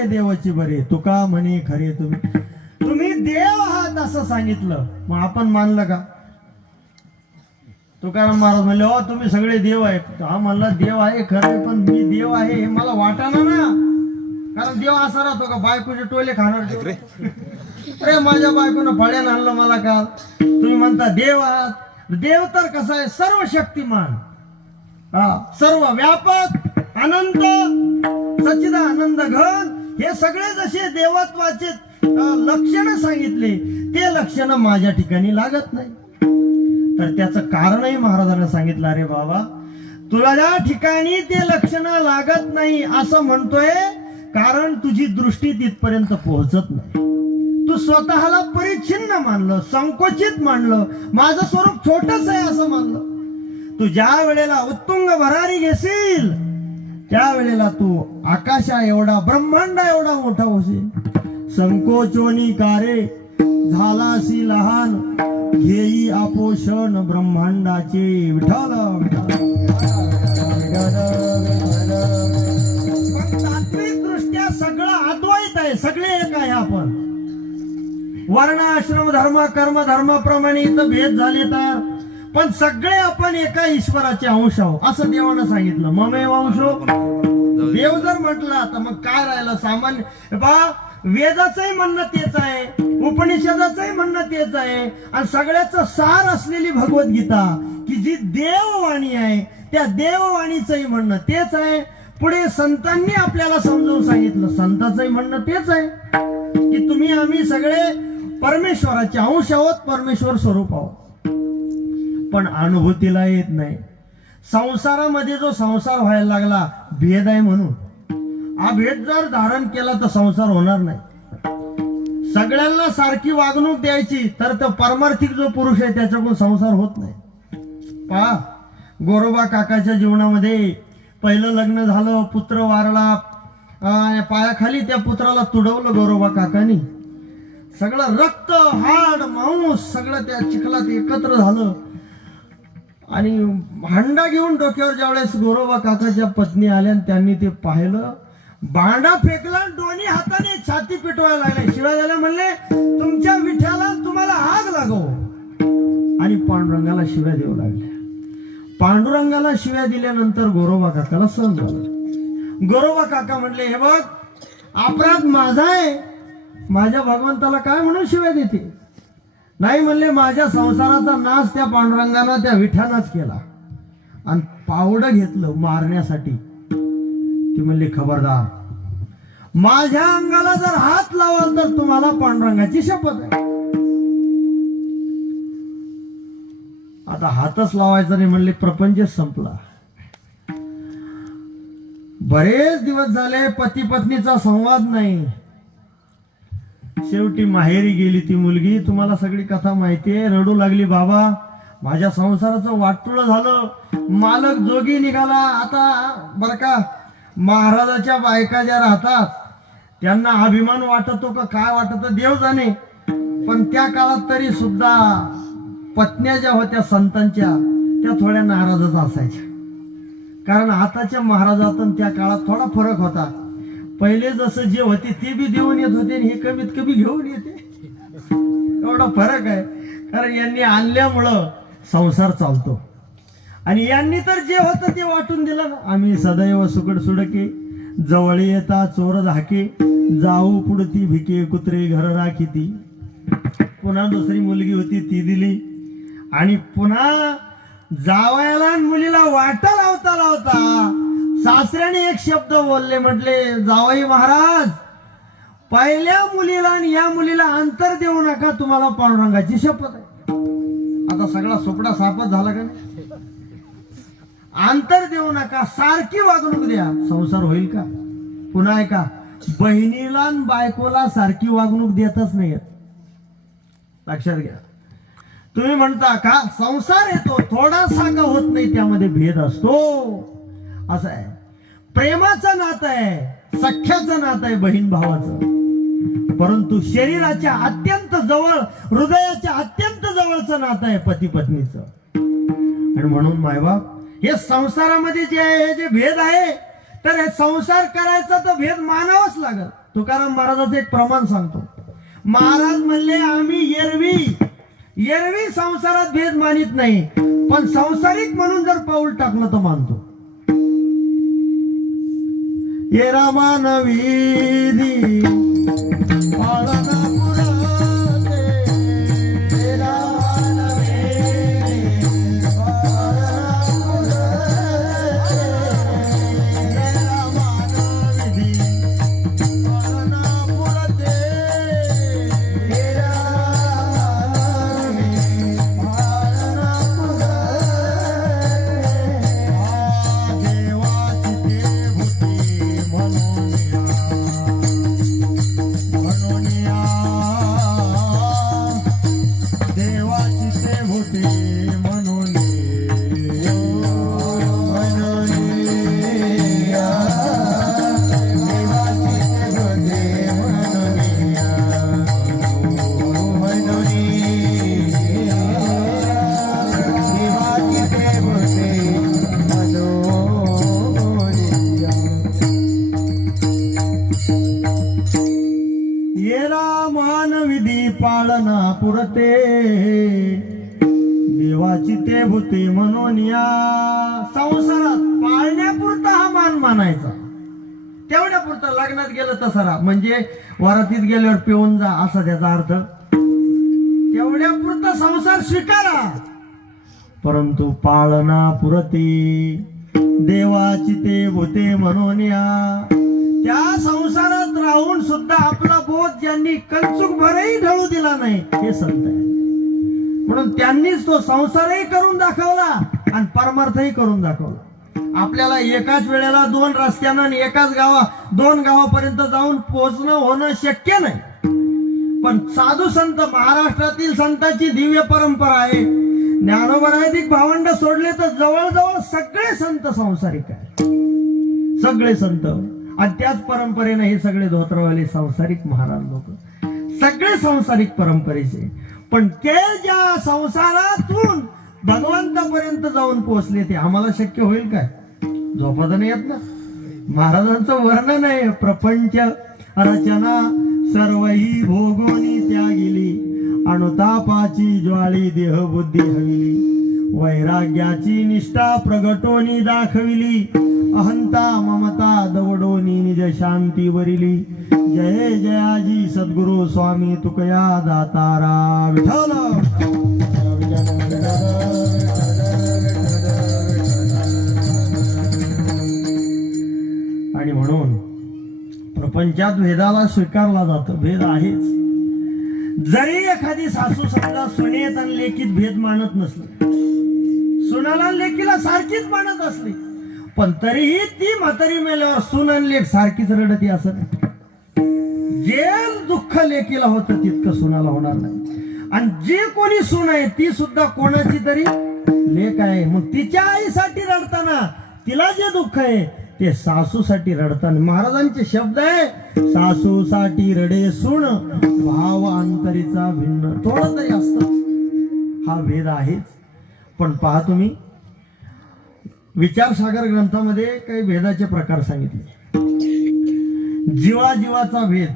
रे देवाची बरे तुका म्हणे खरे तुम्ही देव आहात असं सांगितलं, मग आपण मानलं का? तुकाराम महाराज म्हणले हो तुम्ही सगळे देव आहेत. हा म्हणला देव आहे खरं, पण मी देव आहे हे मला वाटाना ना. कारण देव असा राहतो का बायकोचे टोले खाणार देव? अरे माझ्या बायकोनं फळ्यान आणलं मला का? तुम्ही म्हणता देव आहात. देव तर कसा आहे सर्व शक्तिमान, सर्व व्यापक, अनंत, सच्चिदानंद घन, हे सगळे जसे देवत्वाचे लक्षण सांगितले ते लक्षण माझ्या ठिकाणी लागत नाही. तर त्याचं कारणही महाराजांना सांगितलं. अरे बाबा तुला ज्या ठिकाणी ते लक्षण लागत नाही असं म्हणतोय कारण तुझी दृष्टी तिथपर्यंत पोहोचत नाही. तू स्वतःला परिच्छिन्न मानलं, संकोचित मानलं, माझं स्वरूप छोटच आहे असं मानलं. तू ज्या वेळेला उत्तुंग भरारी घेशील त्या वेळेला तू आकाशा एवढा ब्रह्मांडा एवढा मोठा होशील. संकोचोनी कारे झालासी लहान, घेई आपोषण ब्रह्मांडाचे विठाल. तात्विक दृष्ट्या सगळं अद्वैत आहे, सगळे एक आहे. आपण वर्ण आश्रम धर्म कर्म धर्माप्रमाणे इथं भेद झाले तर पण सगळे आपण एका ईश्वराचे अंश आहोत असं देवानं सांगितलं. ममेव अंशो देव जर म्हटला तर मग काय राहिलं? सामान्य बा वेदाचंही म्हणणं तेच आहे, उपनिषदाचंही म्हणणं तेच आहे, आणि सगळ्याचं सार असलेली भगवद्गीता की जी देववाणी आहे त्या देववाणीचंही म्हणणं तेच आहे. पुढे संतांनी आपल्याला समजावून सांगितलं, संतांचंही म्हणणं तेच आहे की तुम्ही आम्ही सगळे परमेश्वराचे अंश आहोत, परमेश्वर स्वरूप आहोत. पण अनुभूतीला येत नाही. संसारामध्ये जो संसार व्हायला लागला भेद आहे म्हणून, हा भेद जर धारण केला तर संसार होणार नाही. सगळ्यांना सारखी वागणूक द्यायची तर तो परमार्थिक जो पुरुष आहे त्याच्याकडून संसार होत नाही. पहा गोरोबा काकाच्या जीवनामध्ये पहिलं लग्न झालं, पुत्र वारला, पायाखाली त्या पुत्राला तुडवलं गोरोबा काकानी. सगळं रक्त हाड मांस सगळं त्या चिखलात एकत्र झालं आणि भांडा घेऊन डोक्यावर ज्यावेळेस गोरोबा काकाच्या पत्नी आल्या त्यांनी ते पाहिलं, भांडा फेकला, दोन्ही हाताने छाती पिटवायला लागले, शिवाय झाल्या, म्हणले तुमच्या विठ्याला तुम्हाला आग लागो, आणि पांडुरंगाला शिव्या देऊ लागल्या. पांडुरंगाला शिव्या दिल्यानंतर गोरोबा काकाला सहन झालं. गोरोबा काका म्हणले हे बघ अपराध माझा आहे, माझ्या भगवंताला काय म्हणून शिव्या देते? नाही म्हणले माझ्या संसाराचा नाश त्या पांडुरंगानं त्या विठानाच केला आणि पावडं घेतलं मारण्यासाठी. ती म्हणली खबरदार माझ्या अंगाला जर हात लावाल तर तुम्हाला पांडुरंगाची शपथ आहे. आता हातच लावायचा नाही म्हणले, प्रपंच संपला. बरेच दिवस झाले पती पत्नीचा संवाद नाही. शेवटी माहेरी गेली ती मुलगी, तुम्हाला सगळी कथा माहितीये. रडू लागली, बाबा माझ्या संसाराचं वाटुळ झालं, मालक जोगी निघाला. आता बर का महाराजाच्या बायका ज्या राहतात त्यांना अभिमान वाटतो का काय वाटतं देव जाणे, पण त्या काळात तरी सुद्धा पत्न्या ज्या होत्या संतांच्या त्या थोड्या नाराजच असायच्या. कारण आताच्या महाराजात त्या काळात थोडा फरक होता. पहिले जसं जे होते ते बी देऊन येत होते आणि हे कमीत कमी घेऊन येते, एवढा फरक आहे. कारण यांनी आणल्यामुळं संसार चालतो आणि यांनी तर जे होतं ते वाटून दिलं ना. आम्ही सदैव सुकड सुडके जवळ येता चोर धाके, जाऊ पुढती भिके कुत्रे घर राखीती. पुन्हा दुसरी मुलगी होती ती दिली आणि पुन्हा जावयाला आणि मुलीला वाटा लावता लावता सासऱ्याने एक शब्द बोलले, म्हटले जावई महाराज पहिल्या मुलीला आणि या मुलीला अंतर देऊ नका, तुम्हाला पांडुरंगाची शपथ आहे. आता सगळा सोपडा सापच झाला का नाही? अंतर देऊ नका, सारखी वागणूक द्या, संसार होईल का? पुन्हा ऐका, बहिणीला आणि बायकोला सारखी वागणूक देतच नाही, लक्षात घ्या. तुम्ही म्हणता का संसार येतो थोडासा का होत नाही, त्यामध्ये भेद असतो. असं आहे, प्रेमाचं नातं आहे, सख्याचं नातं आहे बहीण भावाचं, परंतु शरीराच्या अत्यंत जवळ, हृदयाच्या अत्यंत जवळचं नातं आहे पती पत्नीचं. आणि म्हणून मायबाप हे संसारामध्ये जे आहे, हे जे भेद आहे, तर हे संसार करायचा तर भेद मानावाच लागल. तुकाराम महाराजाचं एक प्रमाण सांगतो. महाराज म्हणले आम्ही एरवी संसारात भेद मानित नाही, पण संसारिक म्हणून जर पाऊल टाकलं तर मानतो. ये रामान विधी पाळना पुरते, ये रामान विधी पाळना पुरते, ये रामान विधी पाळना पुरते, ये रामान विधी पाळना पुरते. देवाची ते होते म्हणून येरा मान विधी पाळना पुरते, देवाची ते भूते म्हणून या. संसारात पाळण्यापुरता हा मान मानायचा, तेवढ्या पुरता. लग्नात गेलं तसरा म्हणजे वरातीत गेल्यावर पिऊन जा असा त्याचा अर्थ. तेवढ्या पुरता संसार स्वीकारा, परंतु पाळना पुरते, देवाची ते भूते म्हणून या. त्या संसारात राहून सुद्धा आपला बोध ज्यांनी कंचुक भरही ढळू दिला नाही हे संत आहे. म्हणून त्यांनीच तो संसारही करून दाखवला आणि परमार्थही करून दाखवला. आपल्याला एकाच वेळेला दोन रस्त्यानं आणि एकाच दोन गावापर्यंत जाऊन पोहोचणं होणं शक्य नाही, पण साधू संत महाराष्ट्रातील संतांची दिव्य परंपरा आहे. ज्ञानोबराधिक भावंड सोडले तर जवळजवळ सगळे संत संसारिक आहेत, सगळे संत. आणि त्याच परंपरेने हे सगळे धोत्रवाले संसारिक महाराज लोक सगळे संसारिक परंपरेचे. पण ते ज्या संसारातून भगवंतापर्यंत जाऊन पोहोचले ते आम्हाला शक्य होईल काय? झोपात नाही येत ना. महाराजांचं वर्णन आहे, प्रपंच रचना सर्वही भोगोनी त्यागिली, अनुतापाची ज्वाळी देह बुद्धी हविली, वैराग्याची निष्ठा प्रगटोनी दाखविली, अहंता ममता दवडोनी निज शांती वरिली. जय जयाजी सद्गुरु स्वामी तुकया दातारा विठ्ठल. आणि म्हणून प्रपंचात भेदाला स्वीकारला जातो, भेद आहेच. जरी एखादी सासू समजा सुनेत आणि लेकीत भेद मानत नसली, सुनाला लेकीला सारखीच मानत असली, पण तरीही ती म्हातारी मेल्यावर सून आणि लेक सारखीच रडती असं नाही. जे दुःख लेकीला होतं तितकं सुनाला होणार नाही. आणि जी कोणी सून आहे ती सुद्धा कोणाची तरी लेक आहे. मग तिच्या आईसाठी रडताना तिला जे दुःख आहे ते सासूसाठी रडताना. महाराजांचे शब्द आहे, सासूसाठी रडे सून भाव अंतरीचा भिन्न. थोडं तरी असतं, हा भेद आहेच. पण पहा तुम्ही, विचारसागर ग्रंथामध्ये काही भेदाचे प्रकार सांगितले. जीवाजीवाचा भेद,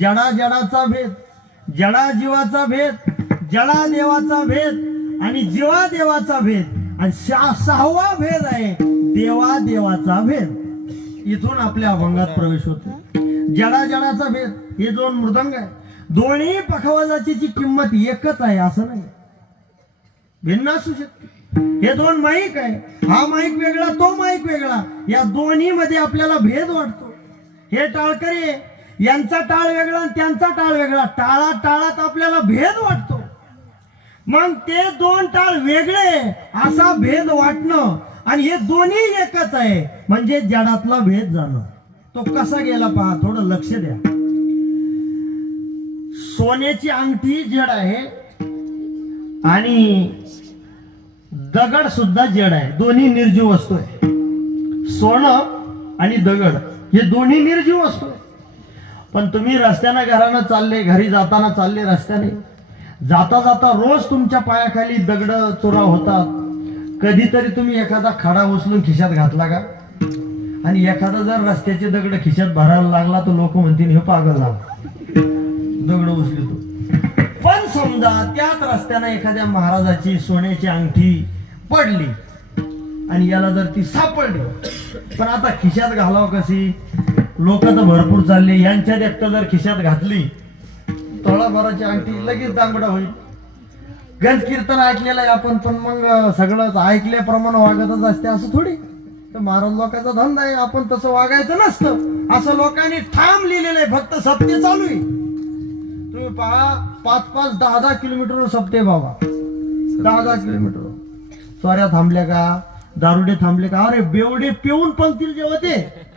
जडाजडाचा भेद, जडाजीवाचा भेद, जडादेवाचा भेद आणि जीवादेवाचा भेद. आणि सहावा भेद आहे देवादेवाचा भेद. इथून आपल्या अभंगात प्रवेश होतो. जडाजडाचा भेद, हे दोन मृदंग आहे, दोन्ही पखवाजाची किंमत एकच आहे असं नाही, भिन्न असू शकते. हे दोन माईक आहे, हा माईक वेगळा तो माईक वेगळा, या दोन्ही मध्ये आपल्याला भेद वाटतो. हे टाळकरी यांचा टाळ वेगळा आणि त्यांचा टाळ वेगळा, टाळात टाळात आपल्याला भेद वाटतो. मग ते दोन टाळ वेगळे असा भेद वाटणं आणि हे दोन्ही एकच आहे म्हणजे जडातला भेद जाणं. तो कसा गेला पहा, थोडं लक्ष द्या. सोन्याची अंगठी जड आहे आणि दगड सुद्धा जड आहे, दोन्ही निर्जीव वस्तू आहे. सोनं आणि दगड हे दोन्ही निर्जीव वस्तू आहे. पण तुम्ही रस्त्यानं घरानं चालले, घरी जाताना चालले, रस्त्याने जाता जाता रोज तुमच्या पायाखाली दगड चुरा होतात. कधीतरी तुम्ही एखादा खडा उचलून खिशात घातला का? आणि एखादा जर रस्त्याचे दगड खिशात भरायला लागला तर लोक म्हणतील हे पागल झाला, दगड उचलतो. पण समजा त्याच रस्त्यानं एखाद्या महाराजाची सोन्याची अंगठी पडली आणि याला जर ती सापडली, पण आता खिशात घालावं कशी? लोक तर भरपूर चालले, यांच्यात एकटं जर खिशात घातली तोळाभराची अंगठी लगेच दांगडा होईल. गंज कीर्तन ऐकलेलं आहे आपण, पण मग सगळंच ऐकल्याप्रमाणे वागतच असते असं थोडी. तर महाराज लोकांचा धंदा आहे, आपण तसं वागायचं नसतं असं लोकांनी ठाम लिहिलेलं आहे. फक्त सप्ते चालू आहे. तुम्ही पहा 5-5, 10-10 किलोमीटर सप्ते बाबा, 10-10 किलोमीटर. स्वाऱ्या थांबल्या का, दारुडे थांबले का, अरे बेवडे पिऊन पंक्तीला जेव्हा ते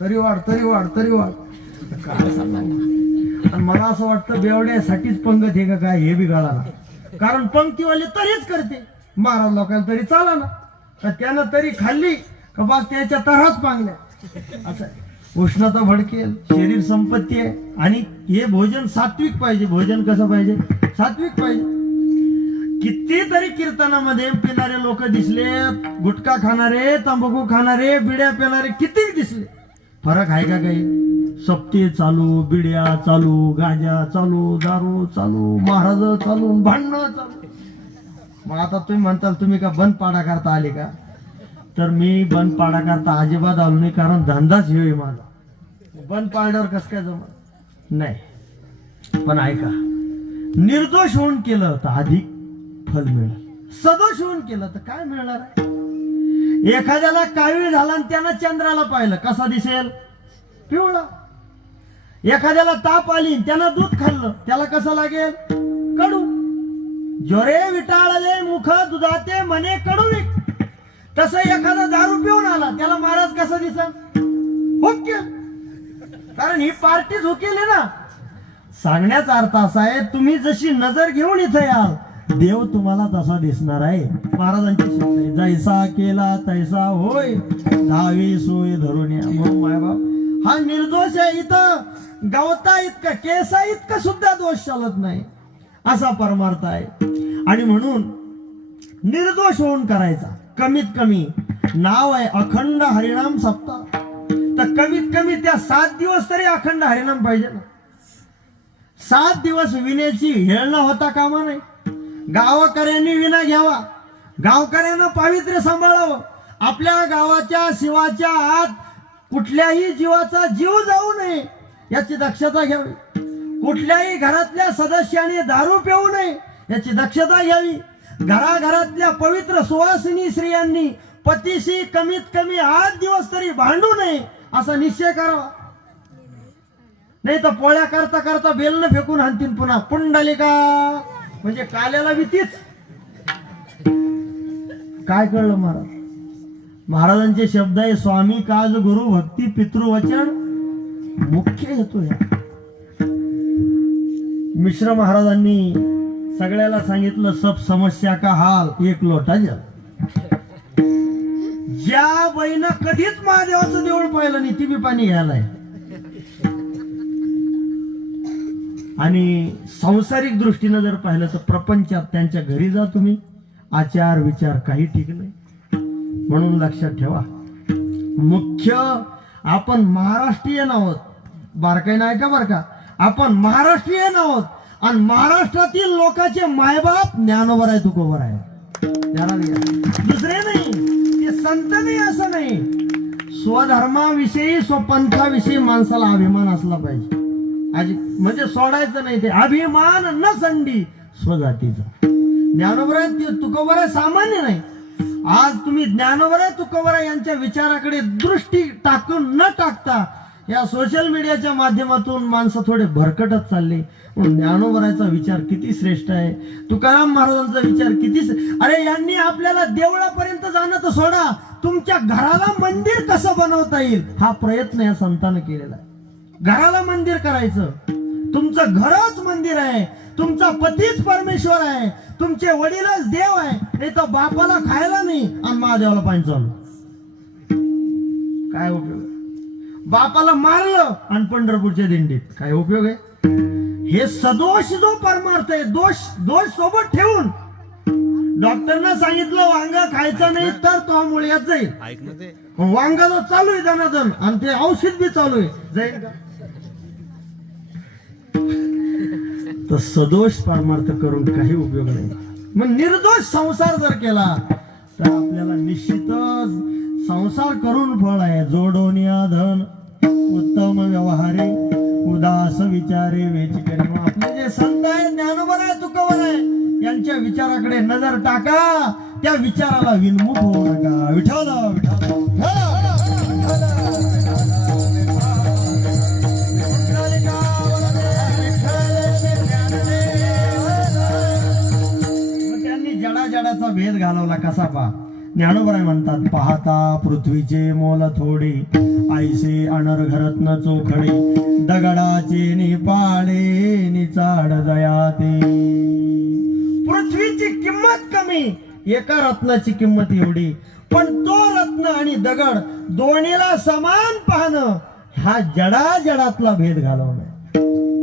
तरी वाढ तरी वाढ तरी वाढ काय सांगा. आणि मला असं वाटतं बेवड्यासाठीच पंगत आहे का काय हे बी कळा ना. कारण पंक्तीवाले तरीच करते, महाराज लोकांना तरी चाला ना, तर त्यानं तरी खाल्ली का बस त्याच्या तऱ्हाच पांगल्या असं. उष्णता भडकेल, शरीर संपत्ती आहे. आणि हे भोजन सात्विक पाहिजे. भोजन कसं पाहिजे? सात्विक पाहिजे. कितीतरी कीर्तनामध्ये पिणारे लोक दिसले, गुटखा खाणारे, तंबाखू खाणारे, बिड्या पिणारे किती दिसले. फरक आहे का काही? सप्ते चालू, बिड्या चालू, गांजा चालू, दारू चालू, महाराज चालू, भांडणं चालू. मग आता तुम्ही म्हणताल तुम्ही का बंद पाडा करता आले का? तर मी बंद पाडा करता अजिबात आलो नाही, कारण धंदाच हे आहे माझा. बंद पाडल्यावर कसं काय जमत नाही. पण ऐका, निर्दोष होऊन केलं तर अधिक फल मिळेल, सदोष होऊन केलं तर काय मिळणार आहे? एखाद्याला कावीळ झाला आणि त्यानं चंद्राला पाहिलं, कसा दिसेल? पिवळा. एखाद्याला ताप आली त्यानं दूध खाल्लं, त्याला कसं लागेल? कडू. जोरे विटाळले मुख दुधाते म्हणे कडूविक. तसं एखादा दारू पिऊन आला त्याला महाराज कसा दिसल? हुक्के. कारण ही पार्टीच हुकेली ना. सांगण्याचा अर्थ असा आहे, तुम्ही जशी नजर घेऊन इथे याल देव तुम्हाला तसा दिसणार आहे. महाराजांची शब्द आहे, जैसा केला तैसा होय, दहावी सोय धरून या. म्हणून मायबाप हा निर्दोष आहे. इथं गवता इतका, केसा इतका सुद्धा दोष चालत नाही, असा परमार्थ आहे. आणि म्हणून निर्दोष होऊन करायचा. कमीत कमी नाव आहे अखंड हरिनाम सप्ताह, तर कमीत कमी त्या 7 दिवस तरी अखंड हरिनाम पाहिजे ना. 7 दिवस विण्याची हेळणं होता कामा नाही. गावकऱ्यांनी विना घ्यावा, गावकऱ्यांना पावित्र्य सांभाळावं. आपल्या गावाच्या शिवाच्या आत कुठल्याही जीवाचा जीव जाऊ नये याची दक्षता घ्यावी. कुठल्याही घरातल्या सदस्याने दारू पिऊ नये याची दक्षता घ्यावी. घराघरातल्या पवित्र सुवासिनी स्त्रियांनी पतीशी कमीत कमी 8 दिवस तरी भांडू नये असा निश्चय करावा. नाही तर पोळ्या करता करता बेलनं फेकून आणतील पुन्हा. पुंडलिका म्हणजे काल्याला भीतीच. काय कळलं महाराज? महाराजांचे शब्द आहे, स्वामी काज गुरु भक्ती पितृवचन मुख्य येतो. या मिश्र महाराजांनी सगळ्याला सांगितलं, सब समस्या का हाल एक लोटा जल. ज्या बाईनं कधीच महादेवाचं देऊळ पाहिलं नाही ती बी पाणी घ्यायला आहे. आणि सांसारिक दृष्टीनं जर पाहिलं तर प्रपंचात त्यांच्या घरी जा तुम्ही, आचार विचार काही ठीक नाही. म्हणून लक्षात ठेवा, मुख्य आपण महाराष्ट्रीयन आहोत. बारकाई नाही का बरं का? आपण महाराष्ट्रीयन आहोत आणि महाराष्ट्रातील लोकांचे मायबाप ज्ञानोबर आहे, तुकोबर आहे. दुसरे नाही, ते संत नाही असं नाही. स्वधर्माविषयी स्वपंथाविषयी माणसाला अभिमान असला पाहिजे. म्हणजे सोडायचं नाही ते अभिमान न संडी स्वजातीचा. ज्ञानोबर आहे तुकोबर आहे सामान्य नाही. आज तुम्ही ज्ञानोबर आहे तुकोबर आहे यांच्या विचाराकडे दृष्टी टाकून न टाकता या सोशल मीडियाच्या माध्यमातून माणसं थोडे भरकटत चालले. ज्ञानोबराचा विचार किती श्रेष्ठ आहे, तुकाराम महाराजांचा विचार किती. अरे यांनी आपल्याला देवळापर्यंत जाणं तर सोडा, तुमच्या घराला मंदिर कसं बनवता येईल हा प्रयत्न या संतांनी केलेला आहे. घराला मंदिर करायचं. तुमचं घरच मंदिर आहे, तुमचा पतीच परमेश्वर आहे, तुमचे वडीलच देव आहे. नाही तर बापाला खायला नाही आणि महादेवाला पाणी चालू, काय उपयोग? बापाला मारलं आणि पंढरपूरच्या दिंडीत काय उपयोग आहे? हे सदोष जो परमार्थ आहे, दोष सोबत ठेवून डॉक्टरनं सांगितलं वांग खायचं नाही तर तो मुळ्यात जाईल. ऐक ना ते वांग जो चालू आहे दनादन आणि ते औषध बी चालू आहे, जाईल का? तर सदोष परमार्थ करून काही उपयोग नाही. मग निर्दोष संसार जर केला तर आपल्याला निश्चितच संसार करून फळ आहे. जोडोनिया धन उत्तम व्यवहारे उदास विचारे वेचिकरी. मग आपले जे संत आहे, ज्ञानोबर आहे, तुकोबर आहे, यांच्या विचाराकडे नजर टाका, त्या विचाराला विनमुख होऊ नका. विठ्ठल विठ्ठल जडाचा भेद घालवला कसा पा. ज्ञानोबराय म्हणतात, पाहता पृथ्वीचे मोल थोडे, आईसे अनर्घरत्न चोखडे, दगडाचे निपाळे निचाड दयाते. पृथ्वीची किंमत कमी, एका रत्नाची किंमत एवढी, पण तो रत्न आणि दगड दोन्हीला समान पाहणं हा जडाजडातला भेद घालवणं.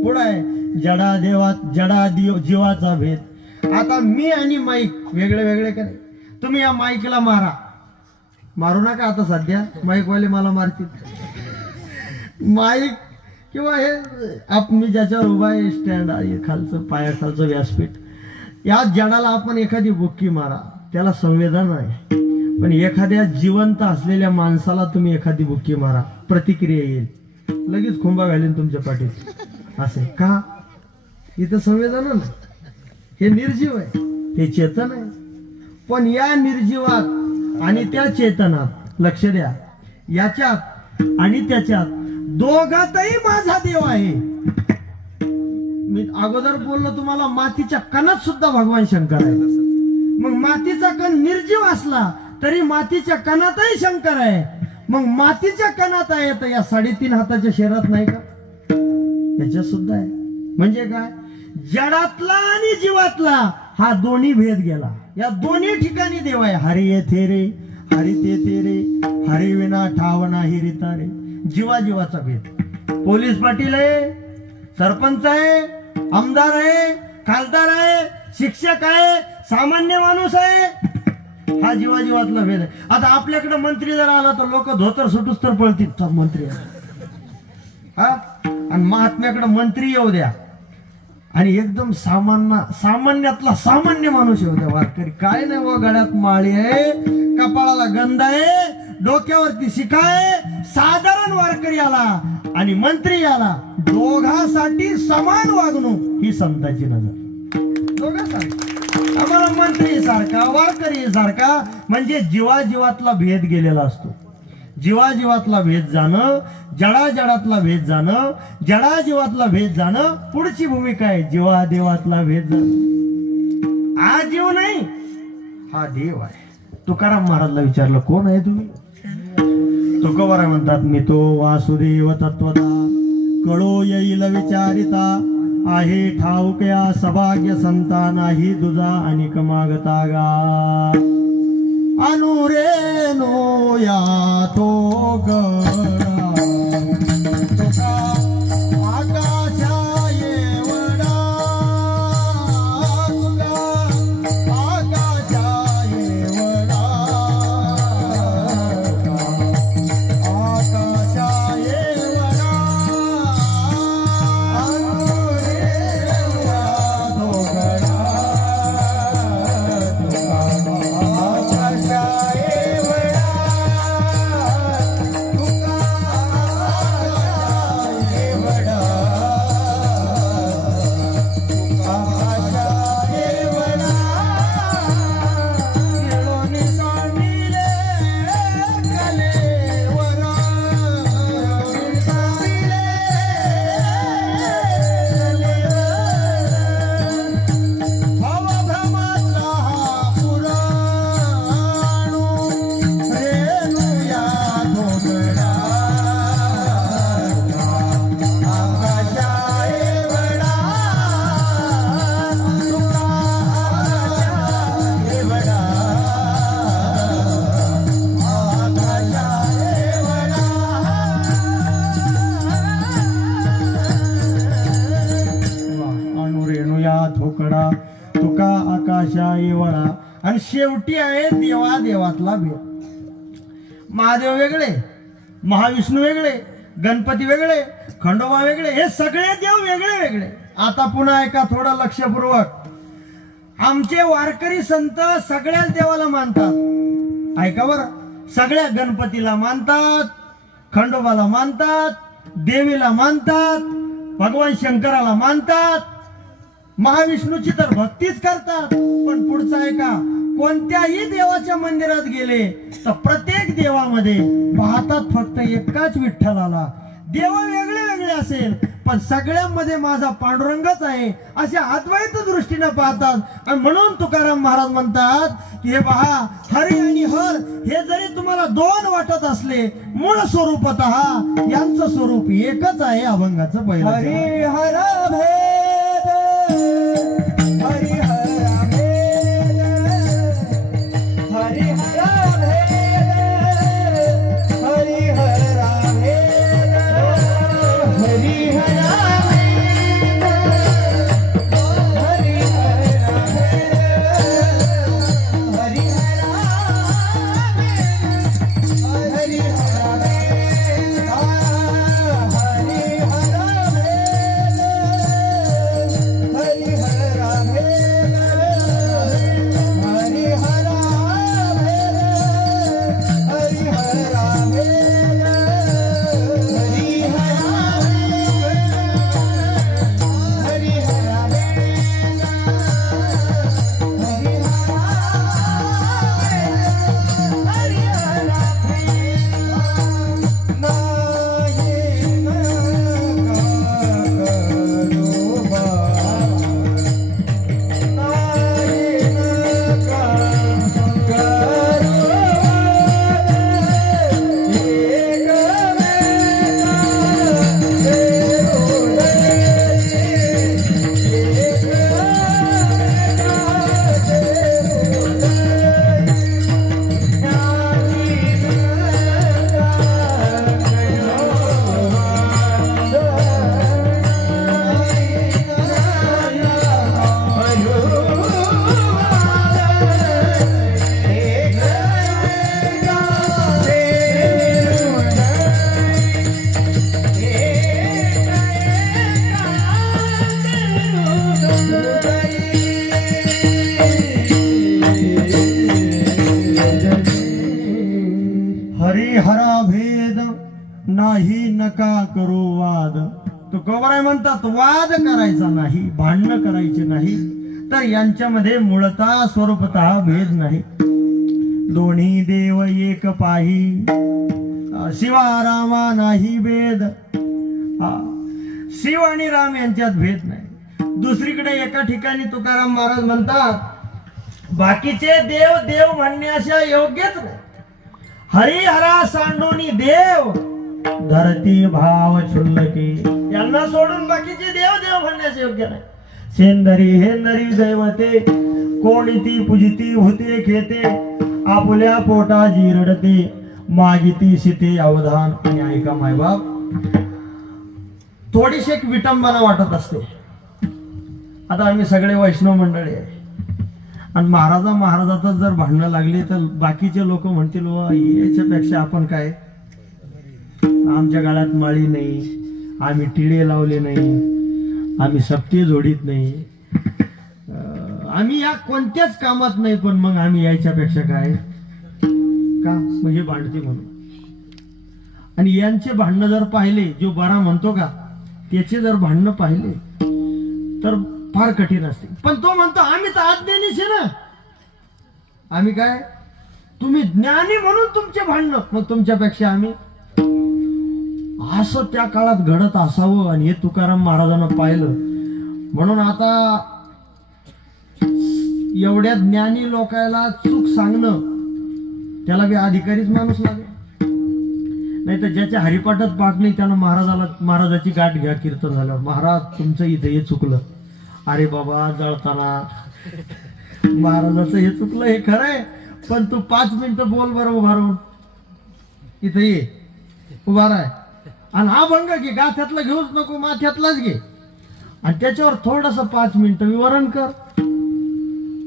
पुढे जडा देवात जडा जीवाचा भेद. आता मी आणि माईक वेगळे वेगळे करे. तुम्ही या माईकला मारू नका आता, सध्या माईकवाले मला मारतील. माईक किंवा हे मी ज्याच्यावर उभा आहे, स्टँड आहे खालचं, पायाखालचं व्यासपीठ, या जडाला आपण एखादी बुक्की मारा, त्याला संवेदन आहे. पण एखाद्या जिवंत असलेल्या माणसाला तुम्ही एखादी बुक्की मारा, प्रतिक्रिया येईल, लगेच खुंबा घालीन तुमच्या पाठीत. असे का? इथं संवेदन नाही, हे निर्जीव आहे, ते चेतन आहे. पण या निर्जीवात आणि त्या चेतनात लक्ष द्या, याच्यात आणि त्याच्यात दोघातही माझा देव आहे. मी अगोदर बोललो तुम्हाला, मातीच्या कणात सुद्धा भगवान शंकर आहे. मग मातीचा कण निर्जीव असला तरी मातीच्या कणातही शंकर आहे. मग मातीच्या कणात आहे तर या 3.5 हाताच्या शरीरात नाही का? याच्यात सुद्धा आहे. म्हणजे काय? जडातला आणि जीवातला हा दोन्ही भेद गेला. या दोन्ही ठिकाणी देव आहे. हरी येथे रे, हरी तेथे रे, हरी विना ठाव नाही रिता रे. जीवाजीवाचा भेद. पोलीस पाटील आहे, सरपंच आहे, आमदार आहे, खासदार आहे, शिक्षक आहे, सामान्य माणूस आहे, हा जीवाजीवातला भेद आहे. आता आपल्याकडे मंत्री जर आला तर लोक धोतर सुटूस तर पळतील, मंत्री हा. आणि महात्म्याकडे मंत्री येऊ द्या आणि एकदम सामान्यातला सामान्य माणूस येऊ द्या, वारकरी काय नाही व, गळ्यात माळी आहे, कपाळाला गंध आहे, डोक्यावरती शिखा आहे, साधारण वारकरी आला आणि मंत्री आला, दोघांसाठी समान वागणूक ही संतांची नजर. दोघांसाठी आम्हाला मंत्री सारखा, वारकरी सारखा, म्हणजे जीवाजीवातला भेद गेलेला असतो. जीवाजीवातला भेद जाणं, जडाजडातला भेद जाणं, जडाजीवातला भेद जाणं, पुढची भूमिका आहे जीवादेवातला भेद जाणं. हा जीव नाही, हा देव आहे. तुकाराम महाराजला विचारलं, कोण आहे तुम्ही? तुकोबाराय म्हणतात, मी तो वासुदेव तत्वता, कळो येईल विचारिता, आहे ठाऊकया सभाग्य संता, नाही दुजा अनिक मागता गा. अनुरे नो या तो गडा, तुका आकाशा येवडा, तुका आकाशा येवडा, आकाशा येवडा. अनुरे या तो गडा, तुका आकाशा येवळा, आणि शेवटी आहे देवा देवातला भेद. महादेव वेगळे, महाविष्णू वेगळे, गणपती वेगळे, खंडोबा वेगळे, हे सगळे देव वेगळे वेगळे. आता पुन्हा ऐका थोडं लक्षपूर्वक. आमचे वारकरी संत सगळ्याच देवाला मानतात. ऐका बरं, सगळ्या गणपतीला मानतात, खंडोबाला मानतात, देवीला मानतात, भगवान शंकराला मानतात, महाविष्णूची तर भक्तीच करतात. पण पुढचा ऐका, कोणत्याही देवाच्या मंदिरात गेले तर प्रत्येक देवामध्ये पाहतात फक्त एकाच विठ्ठलाला. देव वेगळे वेगळे असेल पण सगळ्यांमध्ये माझा पांडुरंगच आहे असे अद्वैत दृष्टीने पाहतात. आणि म्हणून तुकाराम महाराज म्हणतात की हे पहा, हरी आणि हर हे जरी तुम्हाला दोन वाटत असले, मूळ स्वरूपतः यांचं स्वरूप एकच आहे. अभंगाचं पहिलं. हरी हर भेद, हरी हर भेद, हरी हर भेद, हरी हर भेद, हरी हर भेद, हरी हर भेद, हरी हरी हर भेद, हरी हर भेद, हरी हर भेद, हरी हर भेद, हरी हर भेद, हरी हर भेद, हरी हरिहरा भेद नाही नका करू वाद. तो कवराय म्हणतात वाद करायचा नाही, भांडणं करायचे नाही, तर यांच्यामध्ये मूळतः स्वरूपतः भेद नाही. दोन्ही देव एक पाही, शिवा रामा नाही भेद. शिव आणि राम यांच्यात भेद नाही. दुसरीकडे एका ठिकाणी तुकाराम महाराज म्हणतात बाकीचे देव देव म्हणण्याच्या योग्यच नाही. हरिहरा सांडोनी देव, धरती भाव क्षुल्लकी, यांना सोडून बाकीचे देव देव म्हणण्यास योग्य नाही. सेंदरी हेंदरी दैवते, कोणी ती पूजिती होते खेते, आपुल्या पोटाची रडते, मागिती सीते अवधान. आणि ऐका मायबाप, थोडीशी एक विटंबना वाटत असते. आता आम्ही सगळे वैष्णव मंडळी आहे आणि महाराजाचं जर भांडणं लागली तर बाकीचे लोक म्हणतील याच्यापेक्षा आपण काय, आमच्या गाळ्यात माळी नाही, आम्ही टिळे लावले नाही, आम्ही सप्ते जोडीत नाही, आम्ही या कोणत्याच कामात नाही, पण मग आम्ही याच्यापेक्षा काय का, मग हे भांडते म्हणून. आणि यांचे भांडणं जर पाहिले, जो बरा म्हणतो का त्याचे जर भांडणं पाहिले तर फार कठीण असते. पण तो म्हणतो आम्ही तर अज्ञानीच आहे ना, आम्ही काय, तुम्ही ज्ञानी म्हणून तुमचे भांडणं, मग तुमच्यापेक्षा आम्ही. असं त्या काळात घडत असावं आणि हे तुकाराम महाराजांना पाहिलं. म्हणून आता एवढ्या ज्ञानी लोकांना चूक सांगणं त्याला बी अधिकारीच माणूस लागेल. नाही तर ज्याच्या हरिपाठात पाठ नाही त्यानं महाराजाची गाठ घ्या कीर्तन झाल्यावर, महाराज तुमचं इथे हे चुकलं. अरे बाबा जळताना महाराजाचं हे चुकलं हे खरंय, पण तू 5 मिनिटं बोल बरं उभा राहून, इथे ये उभा राह आणि हा भंग घे, गाथ्यातला घेऊच नको, माथ्यातलाच घे आणि त्याच्यावर थोडस 5 मिनिटं विवरण कर.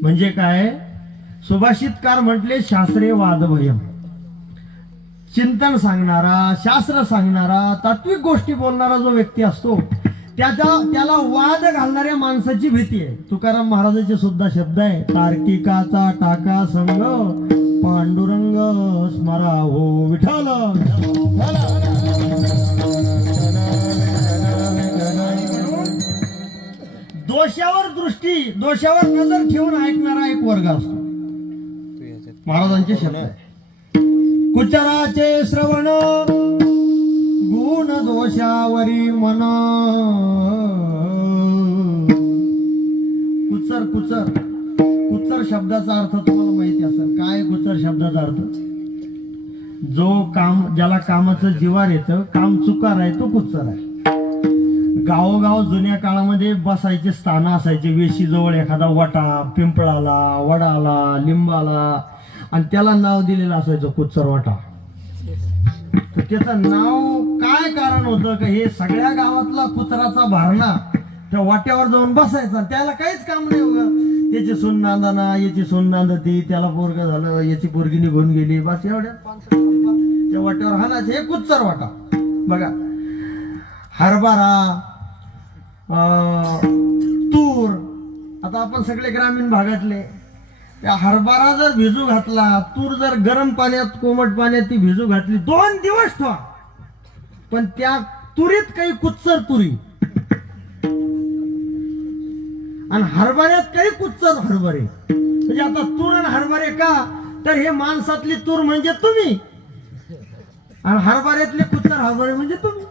म्हणजे काय, सुभाषितकार म्हटले शास्त्रे वादभयम, चिंतन सांगणारा, शास्त्र सांगणारा, तात्विक गोष्टी बोलणारा जो व्यक्ती असतो त्याला वाद घालणाऱ्या माणसाची भीती आहे. तुकाराम महाराजांचे सुद्धा शब्द आहे, तार्किकाचा टाका संग पांडुरंग स्मरा हो विठ्ठल. दोषावर नजर ठेवून ऐकणारा एक वर्ग असतो. महाराजांचे शब्द आहे, कुचराचे श्रवण गुण दोषावरी मन. कुचर कुचर कुचर शब्दाचा अर्थ तुम्हाला माहिती असेल. काय कुचर शब्दाचा अर्थ? ज्याला कामाचं जिवार येतं, काम चुकार आहे, तो कुचर आहे. गावोगाव जुन्या काळामध्ये बसायचे स्थान असायचे, वेशीजवळ एखादा वटा, पिंपळाला, वडाला, लिंबाला, आणि त्याला नाव दिलेलं असायचं कुचर वटा. तर त्याचं नाव काय कारण होतं का हे सगळ्या गावातला कुचराचा भारना त्या वाट्यावर जाऊन बसायचा, त्याला काहीच काम नाही बघा. त्याची सून नांदाना, याची सून नांदती, त्याला पोरग झालं, याची पोरगी निघून गेली, बस एवढ्या त्या वाट्यावर हाणायचे. हे कुचर वाटा बघा. हरभरा, तूर, आता आपण सगळे ग्रामीण भागातले, त्या हरभरा जर भिजू घातला, तूर जर गरम पाण्यात, कोमट पाण्यात ती भिजू घातली, 2 दिवस ठेवा, पण त्या तुरीत काही कुच्चर तुरी, आणि हरभऱ्यात काही कुच्चर हरभरे. म्हणजे आता तूर आणि हरभरे का, तर हे माणसातली तूर म्हणजे तुम्ही, आणि हरभऱ्यातले कुच्चर हरभरे म्हणजे तुम्ही.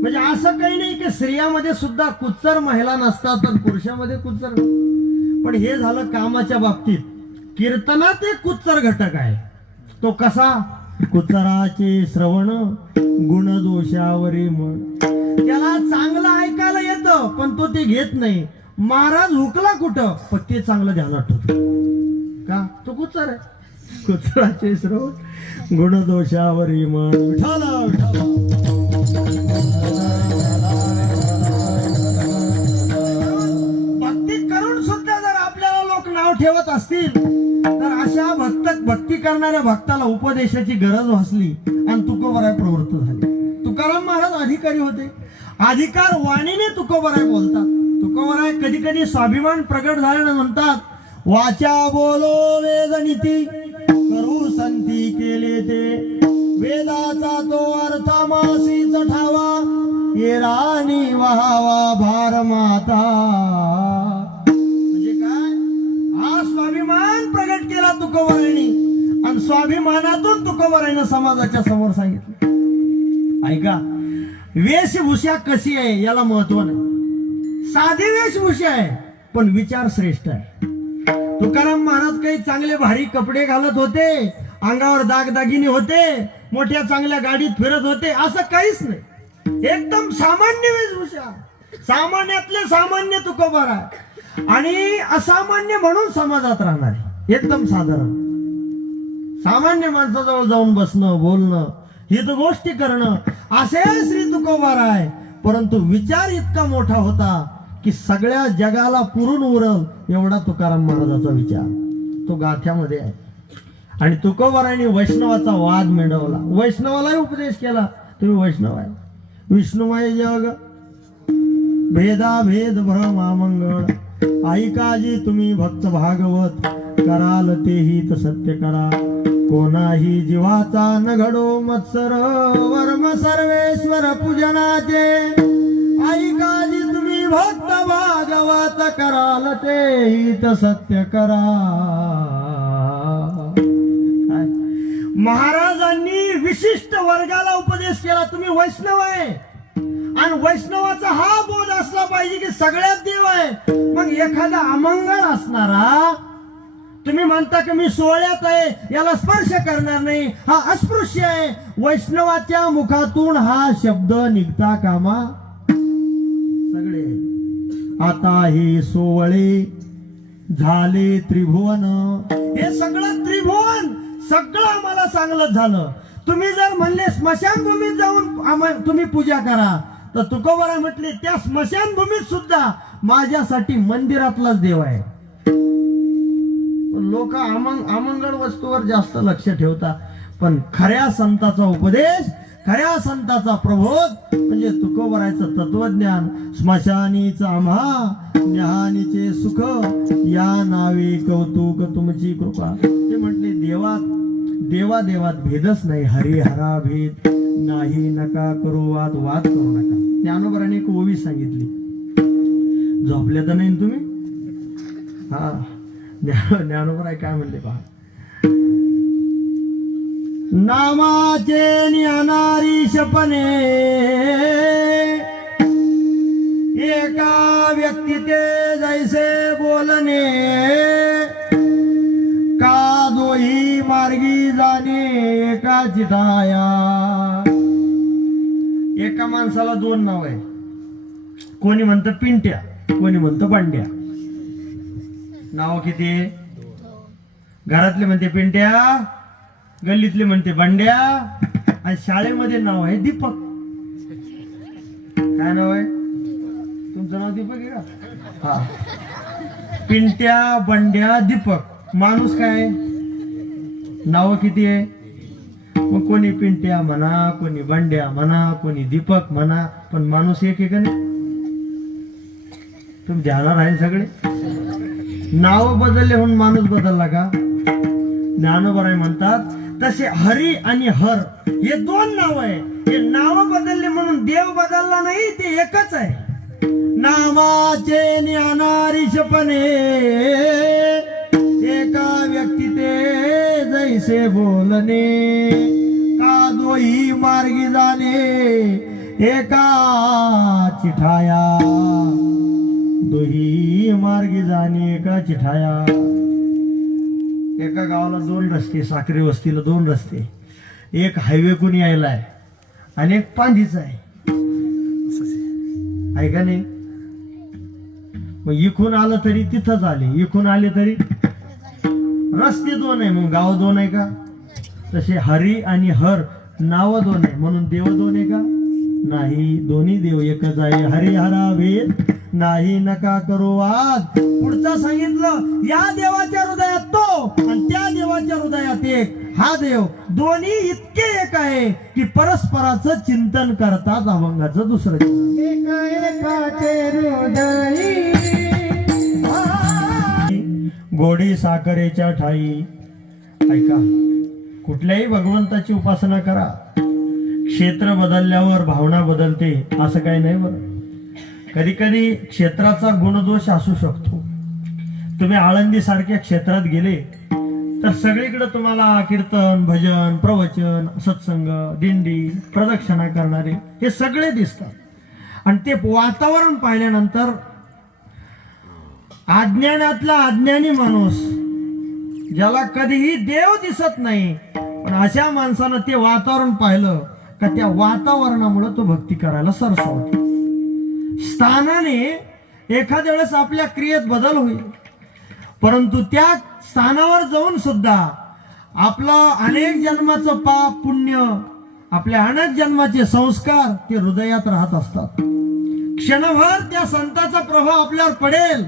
म्हणजे असं काही नाही की स्त्रियामध्ये सुद्धा कुच्चर महिला नसतात तर पुरुषामध्ये कुच्चर. पण हे झालं कामाच्या बाबतीत. कीर्तनात एक कुच्चर घटक आहे. तो कसा? कुचराचे श्रवण गुण दोषावरी मन. त्याला चांगलं ऐकायला येतं पण तो ते घेत नाही. महाराज हुकला कुठं, पण ते चांगलं ध्यानात ठेवतो का, तो कुच्चर आहे. कुचराचे श्रवण गुण दोषावरी मन. विठ्ठल भक्ती करून सुद्धा जर आपल्याला लोक नाव ठेवत असतील तर अशा भक्ती करणाऱ्या भक्ताला उपदेशाची गरज भासली आणि तुकोबराय प्रवृत्त झाले. तुकाराम महाराज अधिकारी होते. अधिकार वाणीने तुकोबराय बोलतात. तुकोबराय कधी कधी स्वाभिमान प्रगट झाल्यानं म्हणतात, वाचा बोलो वेदनीती करू संती केले ते, वेदाचा तो अर्थ मासीच ठावा, ये राणी व्हावा भार माता. म्हणजे काय? हा स्वाभिमान प्रगट केला तुकोबरायांनी, आणि स्वाभिमानातून तुकोबरायांनी समाजाच्या समोर सांगितलं. ऐका, वेशभूषा कशी आहे याला महत्व नाही. साधी वेशभूषा आहे पण विचार श्रेष्ठ आहे. तुकाराम महाराज काही चांगले भारी कपडे घालत होते, अंगावर दागदागिने होते, मोठ्या चांगल्या गाडीत फिरत होते, असं काहीच नाही. एकदम सामान्य वेशभूषा, सामान्यातले सामान्य तुकोबराय, आणि असामान्य म्हणून समाजात राहणार, एकदम साधारण सामान्य माणसाजवळ जाऊन बसणं, बोलणं, हित गोष्टी करणं, असे श्री तुकोबराय. परंतु विचार इतका मोठा होता की सगळ्या जगाला पुरून उरल एवढा तुकाराम महाराजाचा विचार तो गाथ्यामध्ये आहे. आणि तुकोबरायांनी वैष्णवाचा वाद मिळवला. वैष्णवालाही उपदेश केला, तुम्ही वैष्णव आहे. विष्णुमय जग भेदाभेद भ्रमामंगळ, ऐकाजी तुम्ही भक्त भागवत, कराल तेही तर सत्य करा, कोणाही जीवाचा न घडो मत्सर, वर्म सर्वेश्वर पूजनाचे, ऐकाजी तुम्ही भक्त भागवत, कराल तेही तर सत्य करा. महाराजांनी विशिष्ट वर्गाला उपदेश केला, तुम्ही वैष्णव आहे, आणि वैष्णवाचा हा बोध असला पाहिजे की सगळ्यात देव आहे. मग एखादा अमंगळ असणारा, तुम्ही म्हणता की मी सोहळ्यात आहे, याला स्पर्श करणार नाही, हा अस्पृश्य आहे, वैष्णवाच्या मुखातून हा शब्द निघता कामा सगळे. आता हे सोहळे झाले त्रिभुवन, हे सगळं त्रिभुवन सगळं आम्हाला चांगलं झालं. तुम्ही जर म्हणले स्मशानभूमीत जाऊन तुम्ही पूजा करा, तर तुकोबराय म्हटले त्या स्मशानभूमीत सुद्धा माझ्यासाठी मंदिरातलाच देव आहे. लोक आमंगळ वस्तूवर जास्त लक्ष ठेवता, पण खऱ्या संताचा उपदेश, खऱ्या संताचा प्रबोध म्हणजे तुकोबरायचं तत्वज्ञान, स्मशानीच आम्हा ज्ञानीचे सुख, या नावे कौतुक तुमची कृपा. ते म्हटले देवात भेदच नाही, हरिहरा भेद नाही, नका करू वाद करू नका. ज्ञानोबराने एक ओवी सांगितली. झोपल्या तर नाही तुम्ही? हा, ज्ञानोबराय काय म्हणले पहा. नामाचे ज्ञानारी शपने, एका व्यक्ती ते जैसे बोलणे, का दोही मार्गी जाणे एका चिठाया. एका माणसाला दोन नाव आहे, कोणी म्हणतं पिंट्या, कोणी म्हणतं बंड्या. नाव किती? घरातले म्हणते पिंट्या, गल्लीतले म्हणते बंड्या, आणि शाळेमध्ये नाव आहे दीपक. काय नाव आहे तुमचं? नाव दीपक आहे का? हा, पिंट्या, बंड्या, दीपक. माणूस काय? नाव किती आहे? मग कोणी पिंट्या म्हणा, कोणी बंड्या म्हणा, कोणी दीपक म्हणा, पण माणूस एक आहे का नाही? तुम्ही ध्यानात आहे सगळे. नाव बदलले म्हणून माणूस बदलला का? ज्ञानोबराय म्हणतात तसे हरी आणि हर हे दोन नाव आहे. हे नाव बदलले म्हणून देव बदलला नाही, ते एकच आहे. नामाचे ज्ञानारी शपने, एका व्यक्ती ते जैसे बोलणे, का दोही मार्गी जाणे एका चिठाया. दोही मार्गी जाणे एका चिठाया. एका गावाला दोन रस्ते, साखरे वस्तीला दोन रस्ते. एक हायवे कोण यायला आहे आणि एक पांधीचा आहे का नाही? मग इकून आलं तरी तिथंच आले, इकून आले तरी रस्ते दोन आहे, मग गाव दोन आहे का? तसे हरी आणि हर नाव दोन आहे, म्हणून देव दोन आहे का? नाही, दोन्ही देव एकच आहे. हरिहरा भेद नाही, नका करू वाद. पुढचं सांगितलं, या देवाच्या हृदयात तो आणि त्या देवाच्या हृदयात एक. हा देव दोन्ही इतके एक आहे की परस्पराचं चिंतन करतात. अभंगाचं दुसरं गोडी साखरेच्या ठाई. ऐका, कुठल्याही भगवंताची उपासना करा, क्षेत्र बदलल्यावर भावना बदलते असं काही नाही बरं. कधी कधी क्षेत्राचा गुणदोष असू शकतो. तुम्ही आळंदी सारख्या क्षेत्रात गेले तर सगळीकडे तुम्हाला कीर्तन, भजन, प्रवचन, सत्संग, दिंडी, प्रदक्षिणा करणारे हे सगळे दिसतात. आणि ते वातावरण पाहिल्यानंतर अज्ञानातला अज्ञानी माणूस, ज्याला कधीही देव दिसत नाही, पण अशा माणसानं ते वातावरण पाहिलं का त्या वातावरणामुळे तो भक्ती करायला सरसावतो. स्थानाने एखाद्या वेळेस आपल्या क्रियेत बदल होईल, परंतु त्या स्थानावर जाऊन सुद्धा आपलं अनेक जन्माचं पाप पुण्य, आपल्या अनेक जन्माचे संस्कार ते हृदयात राहत असतात. क्षणभर त्या संताचा प्रभाव आपल्यावर पडेल,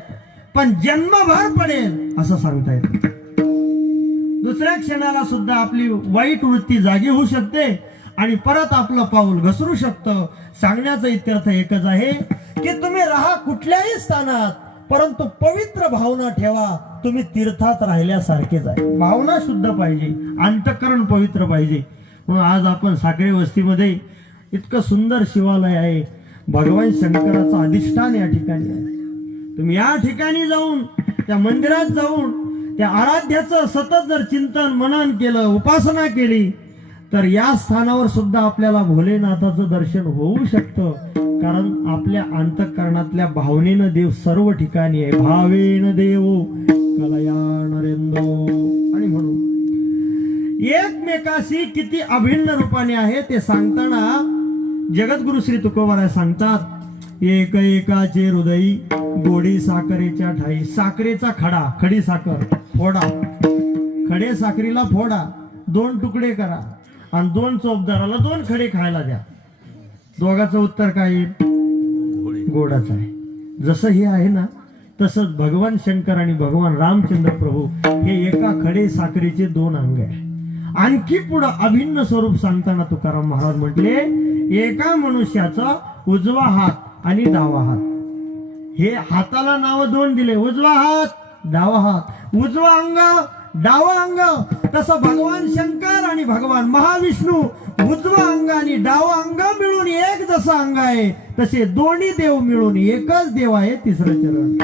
पण जन्मभर पडेल असं सांगता येतं. दुसऱ्या क्षणाला सुद्धा आपली वाईट वृत्ती जागी होऊ शकते आणि परत आपलं पाऊल घसरू शकतं. सांगण्याचा इत्यर्थ एकच आहे की तुम्ही राहा कुठल्याही स्थानात, परंतु पवित्र भावना ठेवा. तुम्ही तीर्थात राहिल्यासारखेच आहे. भावना शुद्ध पाहिजे, अंतःकरण पवित्र पाहिजे. म्हणून आज आपण साखरे वस्तीमध्ये इतकं सुंदर शिवालय आहे. भगवान शंकराचं अधिष्ठान या ठिकाणी आहे. तुम्ही या ठिकाणी जाऊन, त्या मंदिरात जाऊन त्या आराध्याचं सतत जर चिंतन मनन केलं, उपासना केली, तर या स्थानावर सुद्धा आपल्याला भोलेनाथाचं दर्शन होऊ शकतं. कारण आपल्या अंतःकरणातल्या भावनेनं देव सर्व ठिकाणी आहे. भावेन देव कलया नरेंद्रो. आणि म्हणून एकमेकाशी किती अभिन्न रूपाने आहे ते सांगताना जगद्गुरु श्री तुकोबाराय सांगतात, एक एकाचे हृदयी गोडी साखरेच्या ठाई. साखरेचा खडा, खडी साखर फोडा, खडे साखरीला फोडा, 2 तुकडे करा आणि 2 चोपदाराला 2 खडे खायला द्या. दोघाचं उत्तर काय येईल? गोडाच आहे. जसं हे आहे ना तसंच भगवान शंकर आणि भगवान रामचंद्र प्रभू हे एका खडे साखरेचे दोन अंग आहे. आणखी पुढं अभिन्न स्वरूप सांगताना तुकाराम महाराज म्हटले, एका मनुष्याचा उजवा हात आणि डावा हात, हे हाताला नाव दोन दिले, उजवा हात डावा हात, उजवा अंग डावा अंग. तसं भगवान शंकर आणि भगवान महाविष्णू उजवा अंग आणि डावा अंग मिळून एक जसं अंग आहे, तसे दोन्ही देव मिळून एकच देव आहे. तिसरं चरण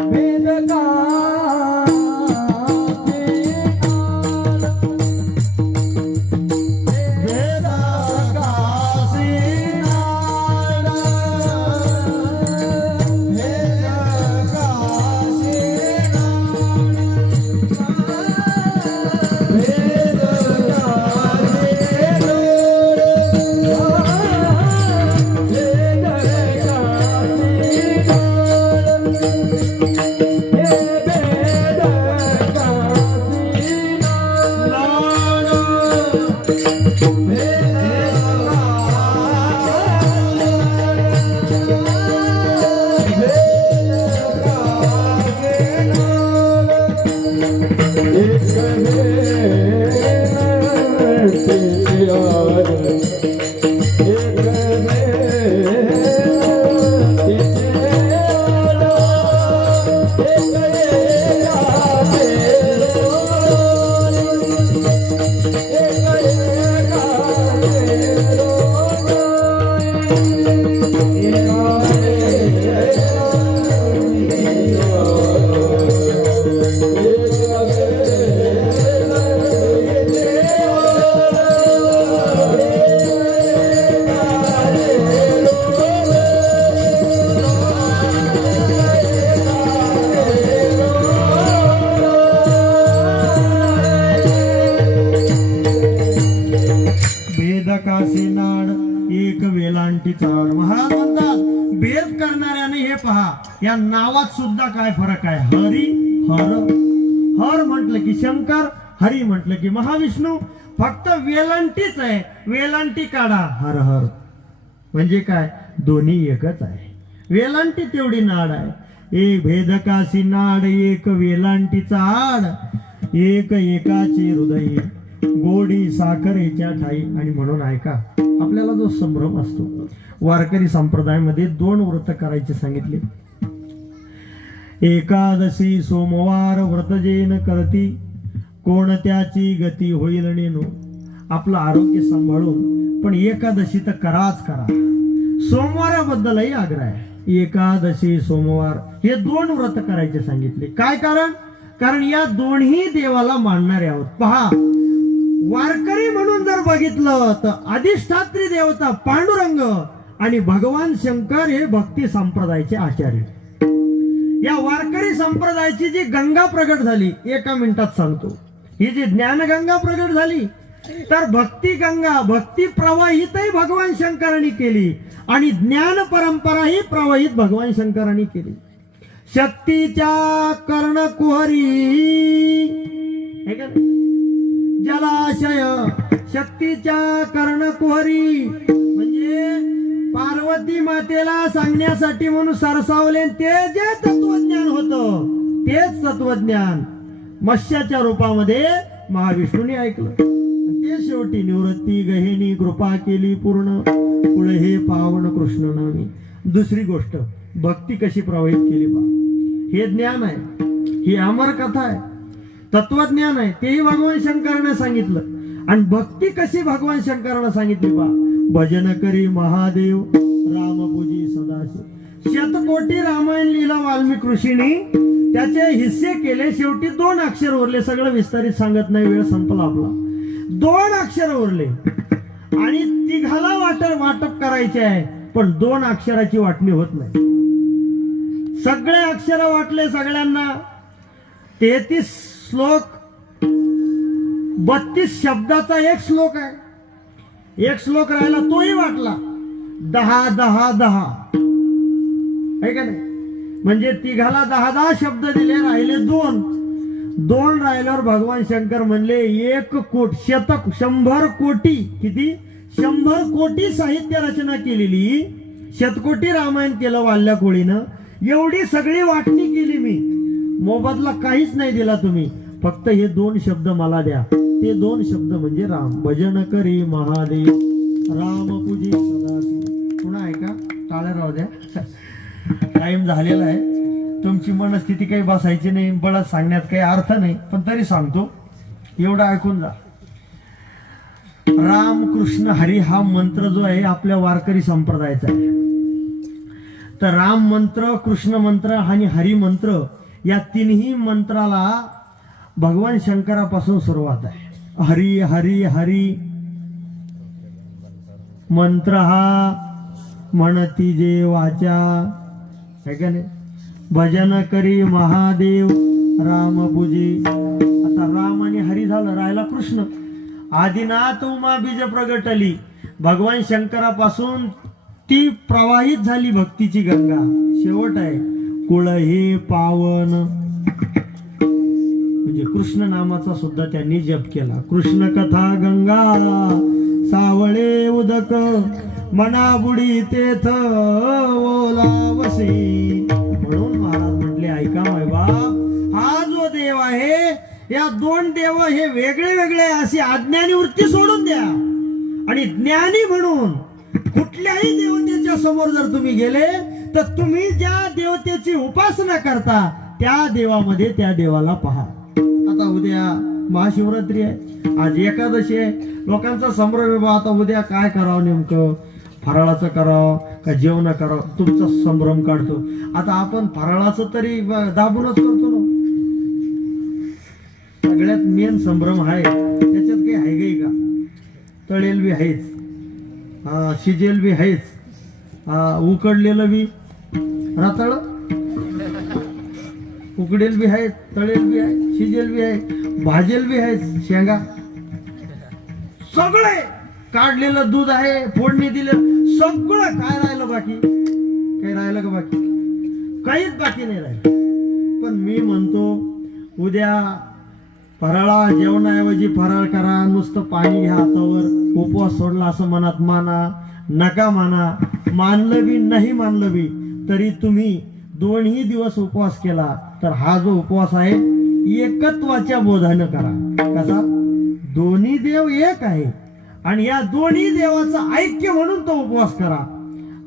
भेदकासे नाड एक वेलांटी चाड. महाराज म्हणतात भेद करणाऱ्याने हे पहा, या नावात सुद्धा काय फरक आहे. हरी हर, हर म्हटलं की शंकर, हरी म्हटलं की महाविष्णू. फक्त वेलांटीच आहे, वेलांटी काढा हर हर म्हणजे काय, दोन्ही एकच आहे. वेलांटी तेवढी नाड आहे. एक भेदकासी नाड एक वेलांटीचा आड, एक एकाचे हृदय गोडी साखरेच्या ठाई. आणि म्हणून ऐका, आपल्याला जो संभ्रम असतो, वारकरी संप्रदायामध्ये दोन व्रत करायचे सांगितले. एकादशी सोमवार व्रत जेन करती, कोणत्याची गती होईल नेनो. आपलं आरोग्य सांभाळून, पण एकादशी तर कराच करा. सोमवाराबद्दलही आग्रह आहे. एकादशी सोमवार हे दोन व्रत करायचे सांगितले. काय कारण, कारण या दोन्ही देवाला मानणारे आहोत. पहा, वारकरी म्हणून जर बघितलं तर अधिष्ठात्री देवता पांडुरंग आणि भगवान शंकर हे भक्ती संप्रदायाचे आचार्य. या वारकरी संप्रदायाची जी गंगा प्रगट झाली, एका मिनिटात सांगतो, ही जी ज्ञानगंगा प्रगट झाली, तर भक्ती गंगा, भक्ती प्रवाहितही भगवान शंकरांनी केली आणि ज्ञान परंपरा ही प्रवाहित भगवान शंकरांनी केली. शक्तीच्या कर्णकुहरी हे का, जलाशय शक्तीच्या कर्णकुहरी म्हणजे पार्वती मातेला सांगण्यासाठी म्हणून सरसावले. ते जे तत्वज्ञान होतं, तेच तत्वज्ञान मत्स्याच्या रूपामध्ये महाविष्णूने ऐकलं. ते शेवटी निवृत्ती गहेनी कृपा केली पूर्ण, पुढे हे पावन कृष्ण नामी. दुसरी गोष्ट, भक्ती कशी प्रवाहित केली पहा. हे ज्ञान आहे, ही अमर कथा आहे, तत्वज्ञान आहे, तेही भगवान शंकराने सांगितलं. आणि भक्ती कशी भगवान शंकराने सांगितली पहा. भजन करी महादेव रामपूजी सदाशिव. शतकोटी रामायण लिहिला वाल्मिकी ऋषींनी, त्याचे हिस्से केले. शेवटी 2 अक्षर उरले. सगळं विस्तारित सांगत नाही, वेळ संपला आपला. 2 अक्षर उरले आणि तिघाला वाटप करायचे आहे, पण 2 अक्षराची वाटणी होत नाही. सगळे अक्षर वाटले सगळ्यांना. 33 श्लोक, 32 शब्दाचा एक श्लोक आहे. एक श्लोक राहिला, तोही वाटला. 10 10 10 आहे का नाही. म्हणजे तिघाला 10 शब्द दिले, राहिले 2 राहिल्यावर भगवान शंकर म्हणले 1 कोटी शतक 100 कोटी. किती? 100 कोटी साहित्य रचना केलेली, शतकोटी रामायण केलं वाल्ल्या कोळीनं. एवढी सगळी वाटणी केली मी, मोबदला काहीच नाही दिला तुम्ही, फक्त हे 2 शब्द मला द्या. ते 2 शब्द म्हणजे राम. भजन करी महादेव, राम पूजी सदाशिव. पुन्हा ऐका, टाळ्या राहू द्या. टाइम झालेला आहे. तुमची मनस्थिती काही बसायची नाही, बळच सांगण्यात काही अर्थ नाही, पण तरी सांगतो, एवढं ऐकून जा. राम कृष्ण हरी हा मंत्र जो आहे आपल्या वारकरी संप्रदायाचा आहे. तर राम मंत्र, कृष्ण मंत्र आणि हरी मंत्र या तिन्ही मंत्राला भगवान शंकरापासून सुरुवात आहे. हरी हरी हरी मंत्र हा म्हणती जे वाचा, है का नाही? भजन करी महादेव, राम पूजी. आता राम आणि हरी झालं, राहिला कृष्ण. आदिनाथ उमा बीज प्रगटली. भगवान शंकरापासून ती प्रवाहित झाली भक्तीची गंगा. शेवट आहे कुळ हे पावन, म्हणजे कृष्ण नामाचा सुद्धा त्यांनी जप केला. कृष्ण कथा गंगा सावळे उदक, मना बुडी तेथ ओलावसे. म्हणून महाराज म्हटले, ऐका बाब, हा जो देव आहे, या 2 देव हे वेगळे वेगळे अशी अज्ञानी वृत्ती सोडून द्या, आणि ज्ञानी म्हणून कुठल्याही देवतेच्या समोर जर तुम्ही गेले तर तुम्ही ज्या देवतेची उपासना करता त्या देवामध्ये त्या देवाला पहा. आता उद्या महाशिवरात्री आहे, आज एकादशी आहे, लोकांचा संभ्रम आहे, आता उद्या काय करावं, नेमकं फराळाचं करावं का जेवण करावं, तुमचा संभ्रम काढतो. आता आपण फराळाचं तरी दाबूनच करतो ना. सगळ्यात मेन संभ्रम आहे, त्याच्यात काही आहे गाई का? तळेल बी आहेच, शिजेल बी आहेच, उकडलेलं बी रताळ, उकडेल बी आहे, तळेल बी आहे, शिजेल बी आहे, भाजेल बी आहे, शेंगा सगळे, काढलेलं दूध आहे, फोडणी दिलं, सगळं. काय राहिलं बाकी? काही राहिलं का बाकी? काहीच बाकी नाही राहिलं. पण मी म्हणतो, उद्या फराळा जेवणाऐवजी फराळ करा, नुसतं पाणी घ्या हातावर, उपवास सोडला असं मनात माना, नका माना. मानलं बी नाही मानलं बी तरी तुम्ही 2ही दिवस उपवास केला तर हा जो उपवास आहे एकत्वाच्या बोधानं करा. कसा? दोन्ही देव एक आहे आणि या दोन्ही देवाचं ऐक्य म्हणून तो उपवास करा.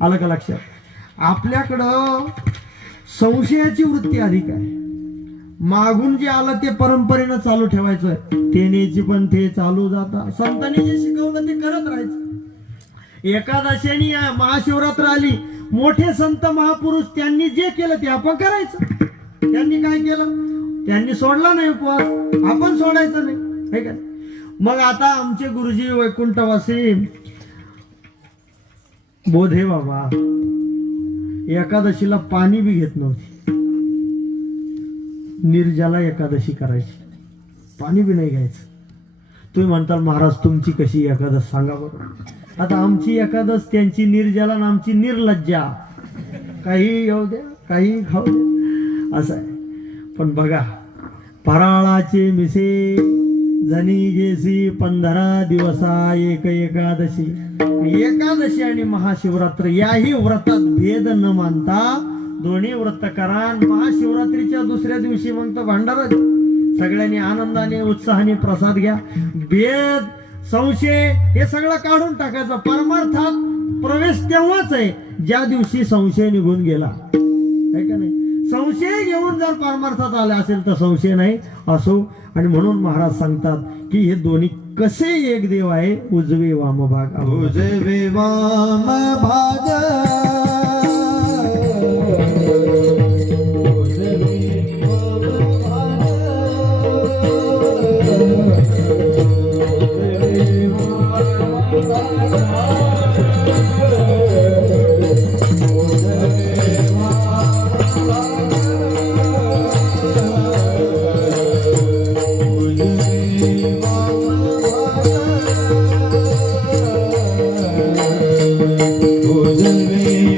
आलं का लक्षात? आपल्याकडं संशयाची वृत्ती अधिक आहे. मागून जे आलं ते परंपरेनं चालू ठेवायचं, तेनेची पण ते चालू जाता. संतांनी जे शिकवलं ते करत राहायचं. एकादशी आणि महाशिवरात्र आली, मोठे संत महापुरुष त्यांनी जे केलं ते आपण करायचं. त्यांनी काय केलं? त्यांनी सोडला नाही उपवास, आपण सोडायचं नाही, है का? मग आता आमचे गुरुजी वैकुंठवासी बोधे बाबा एकादशीला पाणी बी घेत नव्हते. निर्जला एकादशी करायची, पाणी बी नाही घ्यायचं. तुम्ही म्हणताल महाराज तुमची कशी एकादश सांगा बरं. आता आमची एकादश त्यांची निर्जला आणि आमची निर्लज्जा. काही येऊ द्या, काही खाऊ द्या, असं आहे. पण बघा, फराळाचे मिसे जनी जेसी 15 दिवसा एक एकादशी. एकादशी आणि महाशिवरात्र याही व्रतात भेद न मानता दोन्ही व्रत करा. महाशिवरात्रीच्या दुसऱ्या दिवशी मग तर भांडारा, सगळ्यांनी आनंदाने उत्साहाने प्रसाद घ्या. भेद संशय हे सगळं काढून टाकायचं. परमार्थात प्रवेश तेव्हाच आहे ज्या दिवशी संशय निघून गेला, आहे का नाही? संशय घेऊन जर परमार्थात आले असेल तर संशय नाही असो. आणि म्हणून महाराज सांगतात की हे दोन्ही कसे एक देव आहे, उजवे वाम भाग. उजवे वाम भाग उजवे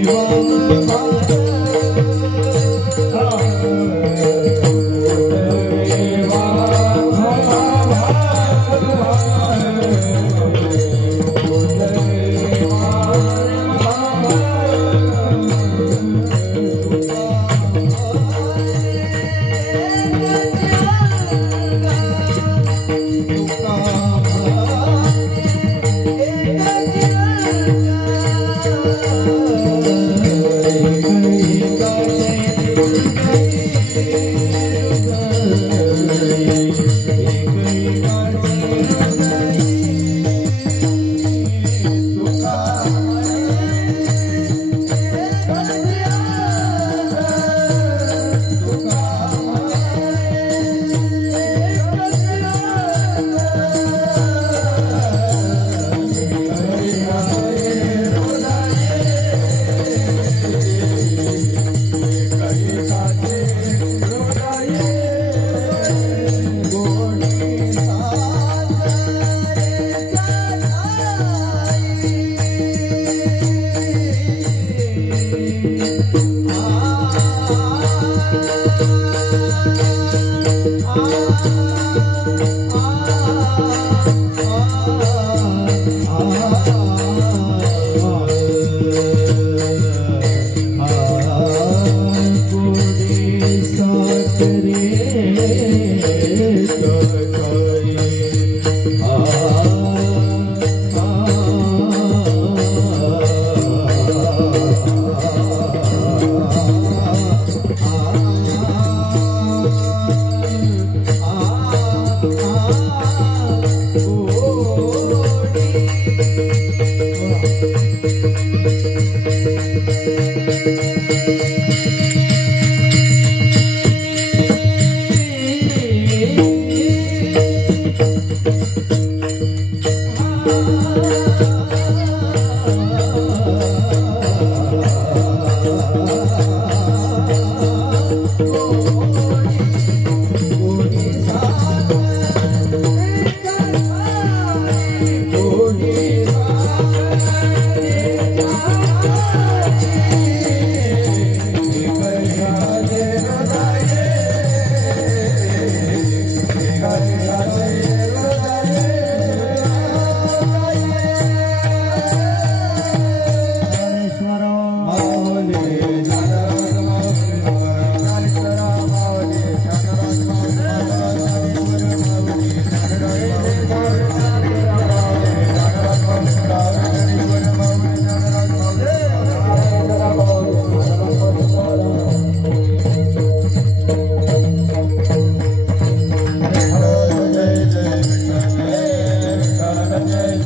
एक